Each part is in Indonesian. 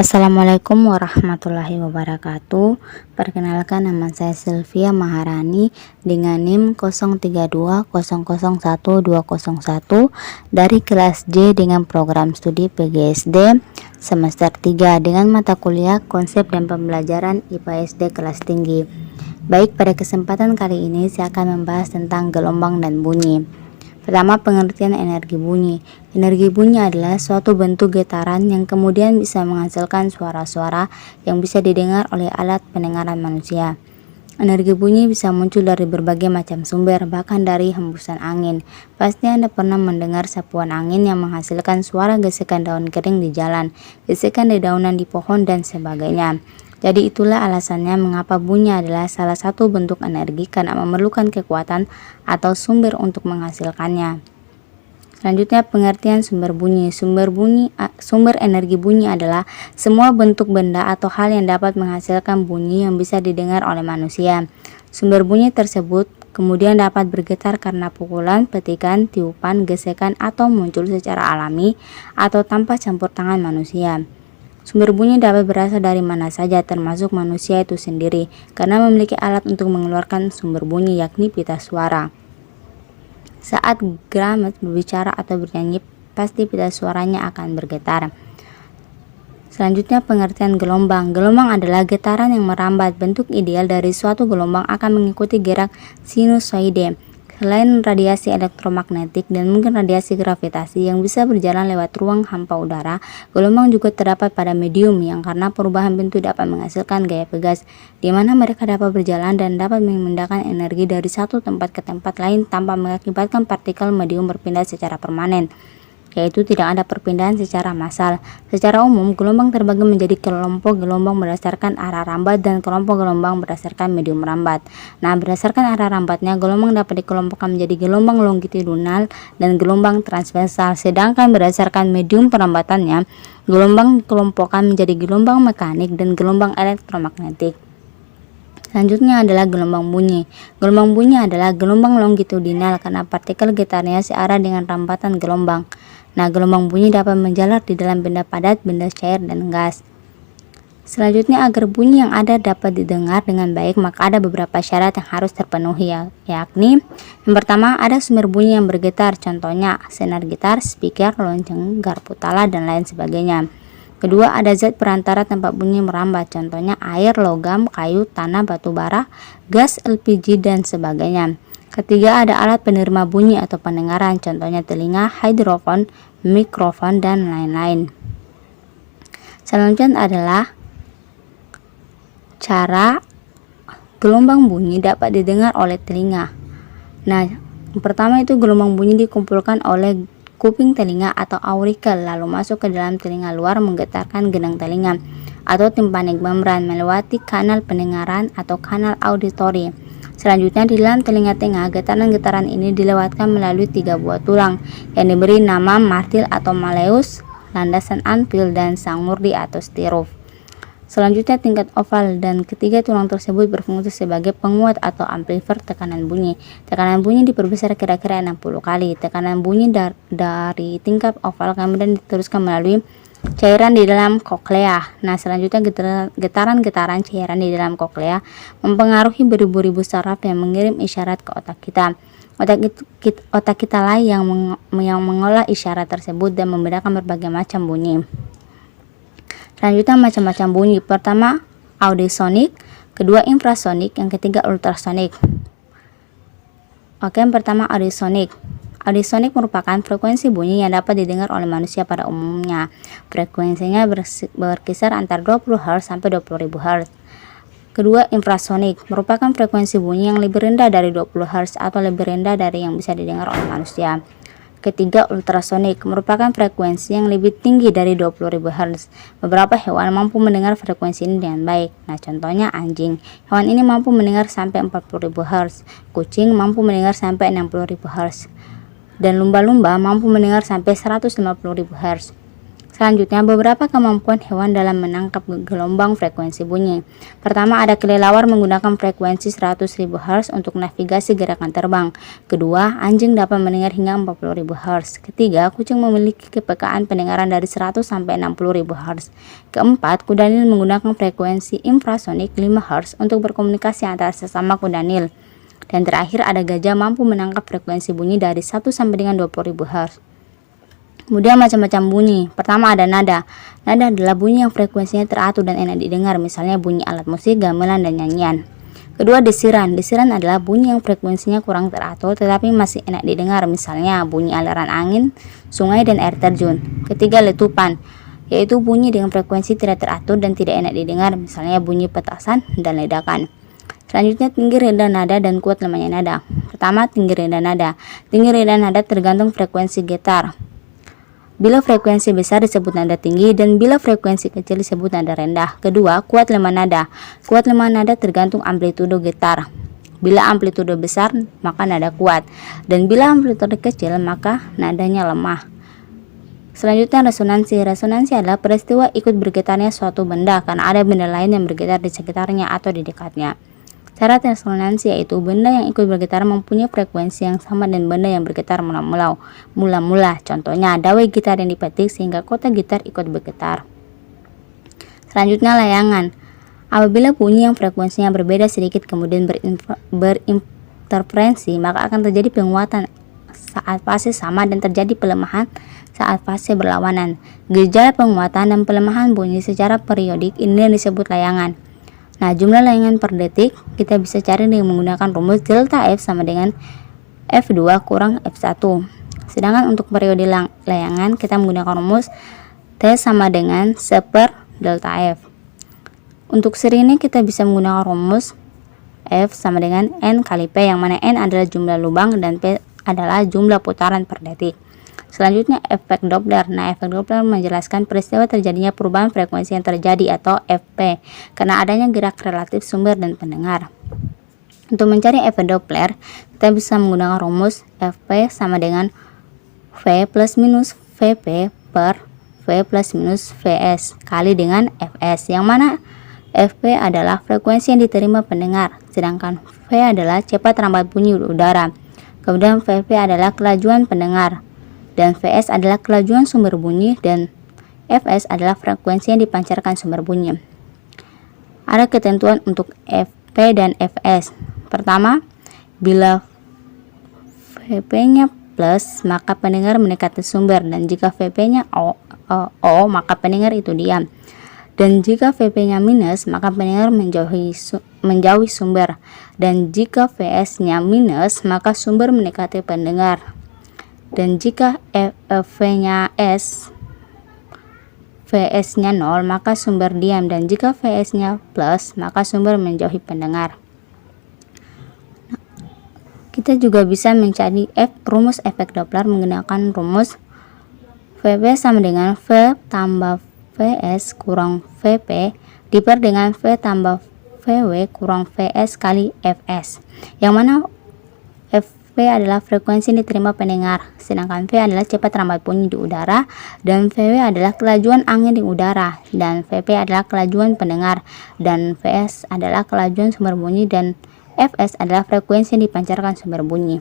Assalamualaikum warahmatullahi wabarakatuh. Perkenalkan, nama saya Sylvia Maharani dengan NIM 0320011201 dari kelas J dengan program studi PGSD semester 3 dengan mata kuliah konsep dan pembelajaran IPA SD kelas tinggi. Baik, pada kesempatan kali ini saya akan membahas tentang gelombang dan bunyi. Pertama, pengertian energi bunyi. Energi bunyi adalah suatu bentuk getaran yang kemudian bisa menghasilkan suara-suara yang bisa didengar oleh alat pendengaran manusia. Energi bunyi bisa muncul dari berbagai macam sumber, bahkan dari hembusan angin. Pasti Anda pernah mendengar sapuan angin yang menghasilkan suara gesekan daun kering di jalan, gesekan dedaunan di pohon, dan sebagainya. Jadi itulah alasannya mengapa bunyi adalah salah satu bentuk energi karena memerlukan kekuatan atau sumber untuk menghasilkannya. Selanjutnya, pengertian sumber bunyi. Sumber energi bunyi adalah semua bentuk benda atau hal yang dapat menghasilkan bunyi yang bisa didengar oleh manusia. Sumber bunyi tersebut kemudian dapat bergetar karena pukulan, petikan, tiupan, gesekan, atau muncul secara alami atau tanpa campur tangan manusia. Sumber bunyi dapat berasal dari mana saja, termasuk manusia itu sendiri, karena memiliki alat untuk mengeluarkan sumber bunyi, yakni pita suara. Saat Gramet berbicara atau bernyanyi, pasti pita suaranya akan bergetar. Selanjutnya, pengertian gelombang. Gelombang adalah getaran yang merambat. Bentuk ideal dari suatu gelombang akan mengikuti gerak sinusoide. Selain radiasi elektromagnetik dan mungkin radiasi gravitasi yang bisa berjalan lewat ruang hampa udara, gelombang juga terdapat pada medium yang karena perubahan bentuk dapat menghasilkan gaya pegas, di mana mereka dapat berjalan dan dapat memindahkan energi dari satu tempat ke tempat lain tanpa mengakibatkan partikel medium berpindah secara permanen, yaitu tidak ada perpindahan secara massal. Secara umum, gelombang terbagi menjadi kelompok gelombang berdasarkan arah rambat dan kelompok gelombang berdasarkan medium rambat. Nah, berdasarkan arah rambatnya, gelombang dapat dikelompokkan menjadi gelombang longitudinal dan gelombang transversal. Sedangkan berdasarkan medium perambatannya, gelombang dikelompokkan menjadi gelombang mekanik dan gelombang elektromagnetik. Selanjutnya adalah gelombang bunyi. Gelombang bunyi adalah gelombang longitudinal karena partikel getarnya searah dengan rambatan gelombang. Nah, gelombang bunyi dapat menjalar di dalam benda padat, benda cair, dan gas. Selanjutnya, agar bunyi yang ada dapat didengar dengan baik, maka ada beberapa syarat yang harus terpenuhi, yakni yang pertama, ada sumber bunyi yang bergetar, contohnya senar gitar, speaker, lonceng, garpu tala, dan lain sebagainya. Kedua, ada zat perantara tempat bunyi merambat, contohnya air, logam, kayu, tanah, batu bara, gas, LPG, dan sebagainya. Ketiga, ada alat penerima bunyi atau pendengaran, contohnya telinga, hidrofon, mikrofon, dan lain-lain. Selanjutnya adalah cara gelombang bunyi dapat didengar oleh telinga. Nah, yang pertama itu gelombang bunyi dikumpulkan oleh kuping telinga atau aurikel, lalu masuk ke dalam telinga luar menggetarkan gendang telinga atau tympanic membran melewati kanal pendengaran atau kanal auditori. Selanjutnya, di dalam telinga tengah, getaran-getaran ini dilewatkan melalui 3 buah tulang yang diberi nama martil atau malleus, landasan anvil, dan sangurdi atau stiruf. Selanjutnya, tingkat oval dan ketiga tulang tersebut berfungsi sebagai penguat atau amplifier tekanan bunyi. Tekanan bunyi diperbesar kira-kira 60 kali. Tekanan bunyi dari tingkat oval kemudian diteruskan melalui cairan di dalam koklea. Nah, selanjutnya getaran-getaran cairan di dalam koklea mempengaruhi beribu-ribu saraf yang mengirim isyarat ke otak kita. Otak kita lah yang mengolah isyarat tersebut dan membedakan berbagai macam bunyi. Selanjutnya, macam-macam bunyi. Pertama, audiosonik, kedua infrasonik, yang ketiga ultrasonik. Oke, yang pertama audiosonik. Audiosonik merupakan frekuensi bunyi yang dapat didengar oleh manusia pada umumnya. Frekuensinya berkisar antara 20 Hz sampai 20.000 Hz. Kedua, infrasonik merupakan frekuensi bunyi yang lebih rendah dari 20 Hz atau lebih rendah dari yang bisa didengar oleh manusia. Ketiga, ultrasonik merupakan frekuensi yang lebih tinggi dari 20.000 Hz. Beberapa hewan mampu mendengar frekuensi ini dengan baik. Nah, contohnya anjing. Hewan ini mampu mendengar sampai 40.000 Hz. Kucing mampu mendengar sampai 60.000 Hz. Dan lumba-lumba mampu mendengar sampai 150.000 Hz. Selanjutnya, beberapa kemampuan hewan dalam menangkap gelombang frekuensi bunyi. Pertama, ada kelelawar menggunakan frekuensi 100.000 Hz untuk navigasi gerakan terbang. Kedua, anjing dapat mendengar hingga 40.000 Hz. Ketiga, kucing memiliki kepekaan pendengaran dari 100 sampai 60.000 Hz. Keempat, kuda nil menggunakan frekuensi infrasonik 5 Hz untuk berkomunikasi antara sesama kuda nil. Dan terakhir, ada gajah mampu menangkap frekuensi bunyi dari 1 sampai dengan 20.000 Hz. Kemudian macam-macam bunyi. Pertama ada nada. Nada adalah bunyi yang frekuensinya teratur dan enak didengar, misalnya bunyi alat musik, gamelan, dan nyanyian. Kedua desiran. Desiran adalah bunyi yang frekuensinya kurang teratur tetapi masih enak didengar, misalnya bunyi aliran angin, sungai, dan air terjun. Ketiga letupan, yaitu bunyi dengan frekuensi tidak teratur dan tidak enak didengar, misalnya bunyi petasan dan ledakan. Selanjutnya tinggi rendah nada dan kuat lemahnya nada. Pertama tinggi rendah nada. Tinggi rendah nada tergantung frekuensi getar. Bila frekuensi besar disebut nada tinggi dan bila frekuensi kecil disebut nada rendah. Kedua, kuat lemah nada. Kuat lemah nada tergantung amplitudo getar. Bila amplitudo besar, maka nada kuat. Dan bila amplitudo kecil, maka nadanya lemah. Selanjutnya resonansi. Resonansi adalah peristiwa ikut bergetarnya suatu benda karena ada benda lain yang bergetar di sekitarnya atau di dekatnya. Syarat resonansi yaitu benda yang ikut bergetar mempunyai frekuensi yang sama dan benda yang bergetar mula-mula. Contohnya, dawai gitar yang dipetik sehingga kotak gitar ikut bergetar. Selanjutnya layangan. Apabila bunyi yang frekuensinya berbeda sedikit kemudian berinterferensi, maka akan terjadi penguatan saat fase sama dan terjadi pelemahan saat fase berlawanan. Gejala penguatan dan pelemahan bunyi secara periodik ini disebut layangan. Nah, jumlah layangan per detik kita bisa cari dengan menggunakan rumus delta F sama dengan F2 kurang F1. Sedangkan untuk periode layangan kita menggunakan rumus T sama dengan 1 per delta F. Untuk seri ini kita bisa menggunakan rumus F sama dengan N kali P, yang mana N adalah jumlah lubang dan P adalah jumlah putaran per detik. Selanjutnya efek Doppler. Nah, efek Doppler menjelaskan peristiwa terjadinya perubahan frekuensi yang terjadi atau FP karena adanya gerak relatif sumber dan pendengar. Untuk mencari efek Doppler, kita bisa menggunakan rumus FP sama dengan V plus minus VP per V plus minus VS kali dengan Fs, yang mana FP adalah frekuensi yang diterima pendengar, sedangkan V adalah cepat rambat bunyi udara. Kemudian VP adalah kelajuan pendengar, dan Vs adalah kelajuan sumber bunyi, dan Fs adalah frekuensi yang dipancarkan sumber bunyi. Ada ketentuan untuk Fp dan Fs. Pertama, bila Vp-nya plus, maka pendengar mendekati sumber, dan jika Vp-nya O, maka pendengar itu diam. Dan jika Vp-nya minus, maka pendengar menjauhi sumber. Dan jika Vs-nya minus, maka sumber mendekati pendengar. Dan jika V-nya S, Vs-nya 0, maka sumber diam. Dan jika Vs-nya plus, maka sumber menjauhi pendengar. Kita juga bisa mencari rumus efek Doppler menggunakan rumus Vp sama dengan V tambah Vs kurang Vp diper dengan V tambah Vw kurang Vs kali Fs, yang mana V adalah frekuensi yang diterima pendengar, sedangkan V adalah cepat rambat bunyi di udara, dan Vw adalah kelajuan angin di udara, dan Vp adalah kelajuan pendengar, dan Vs adalah kelajuan sumber bunyi, dan Fs adalah frekuensi yang dipancarkan sumber bunyi.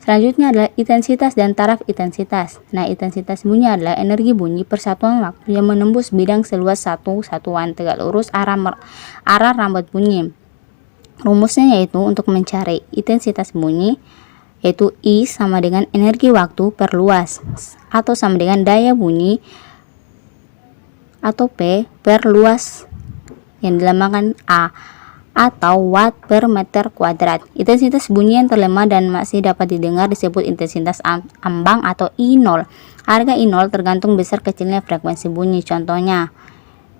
Selanjutnya adalah intensitas dan taraf intensitas. Nah, intensitas bunyi adalah energi bunyi per satuan waktu yang menembus bidang seluas satu satuan tegak lurus arah rambat bunyi. Rumusnya yaitu untuk mencari intensitas bunyi yaitu I sama dengan energi waktu per luas atau sama dengan daya bunyi atau P per luas yang dilambangkan A atau watt per meter kuadrat. Intensitas bunyi yang terlemah dan masih dapat didengar disebut intensitas ambang atau I0. Harga I0 tergantung besar kecilnya frekuensi bunyi. Contohnya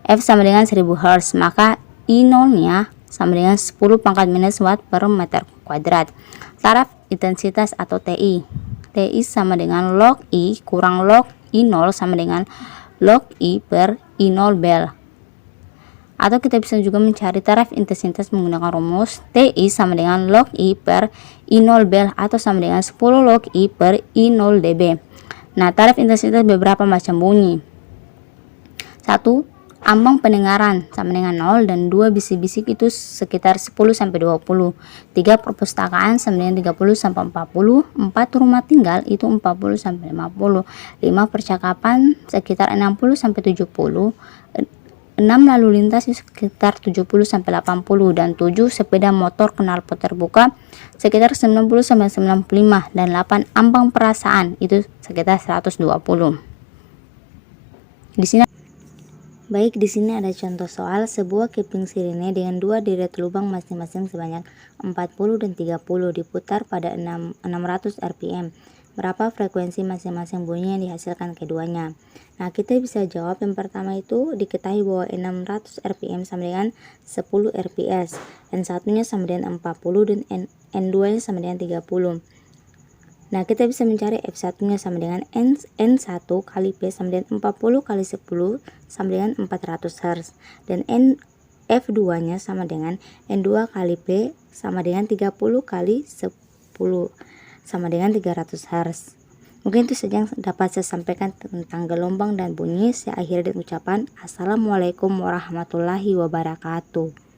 F sama dengan 1000 Hz, maka I0-nya sama dengan 10 pangkat minus watt per meter kuadrat. Taraf intensitas atau TI. TI sama dengan log I kurang log I0 sama dengan log I per I0 bel. Atau kita bisa juga mencari taraf intensitas menggunakan rumus TI sama dengan log I per I0 bel atau sama dengan 10 log I per I0 dB. Nah, taraf intensitas beberapa macam bunyi. 1. Ambang pendengaran sama dengan 0 dan 2 bisik-bisik itu sekitar 10 sampai 20. 3 perpustakaan sama dengan 30 sampai 40. 4 rumah tinggal itu 40 sampai 50. 5 percakapan sekitar 60 sampai 70. 6 lalu lintas itu sekitar 70 sampai 80 dan 7 sepeda motor knalpot terbuka sekitar 90 sampai 95 dan 8 ambang perasaan itu sekitar 120. Di sini Baik, di sini ada contoh soal sebuah keping sirine dengan 2 deret lubang masing-masing sebanyak 40 dan 30 diputar pada 600 rpm. Berapa frekuensi masing-masing bunyi yang dihasilkan keduanya? Nah, kita bisa jawab yang pertama itu diketahui bahwa 600 rpm sama dengan 10 rps, N1-nya sama dengan 40 dan N2-nya sama dengan 30. Nah, kita bisa mencari F1-nya sama dengan N1 kali P sama dengan 40 kali 10 sama dengan 400 Hz. Dan F2-nya sama dengan N2 kali P sama dengan 30 kali 10 sama dengan 300 Hz. Mungkin itu saja yang dapat saya sampaikan tentang gelombang dan bunyi. Saya akhiri dengan ucapan Assalamualaikum warahmatullahi wabarakatuh.